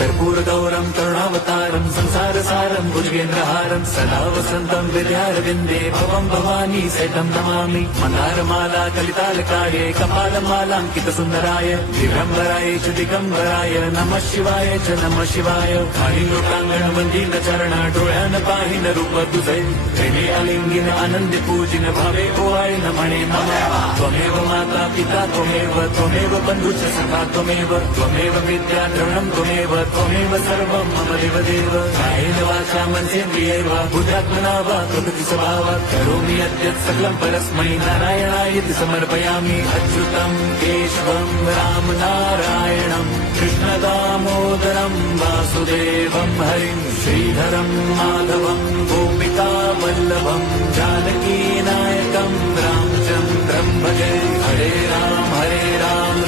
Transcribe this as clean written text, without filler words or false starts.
कर्पूरगौरं करुणावतारं संसारसारं भुजगेन्द्रहारं सदा वसन्तं विद्यारविन्दे भवं भवानी सहितं नमामि। मन्दारमाला कलितालकाये कपालमालाङ्कितसुन्दराय दिगम्बराय च दिगम्बराय नमः शिवाय च नमः शिवाय। लोकांगण वंदित चरण डोळ्यान पाहिन रूप तुझे प्रेमे अलिंगिन आनंद पूजिन भावे ओवाय न म्हणे मम त्वमेव माता पिता त्वमेव बंधुश्च सखा त्वमेव विद्या द्रवणं त्वमेव सर्वं मम देवदेव। कायेन वाचा मनसेन्द्रियैव बुद्ध्यात्मना वा प्रकृति स्वभावात् करोमि यद्यत् सकलं परस्मै नारायणायति समर्पयामि। अच्युतं केशवं राम नारायणं कृष्णदामोदरं वासुदेवं हरिं श्रीधरं माधवं गोपिकावल्लभं जानकीनायकं रामचन्द्रं भजे। हरे राम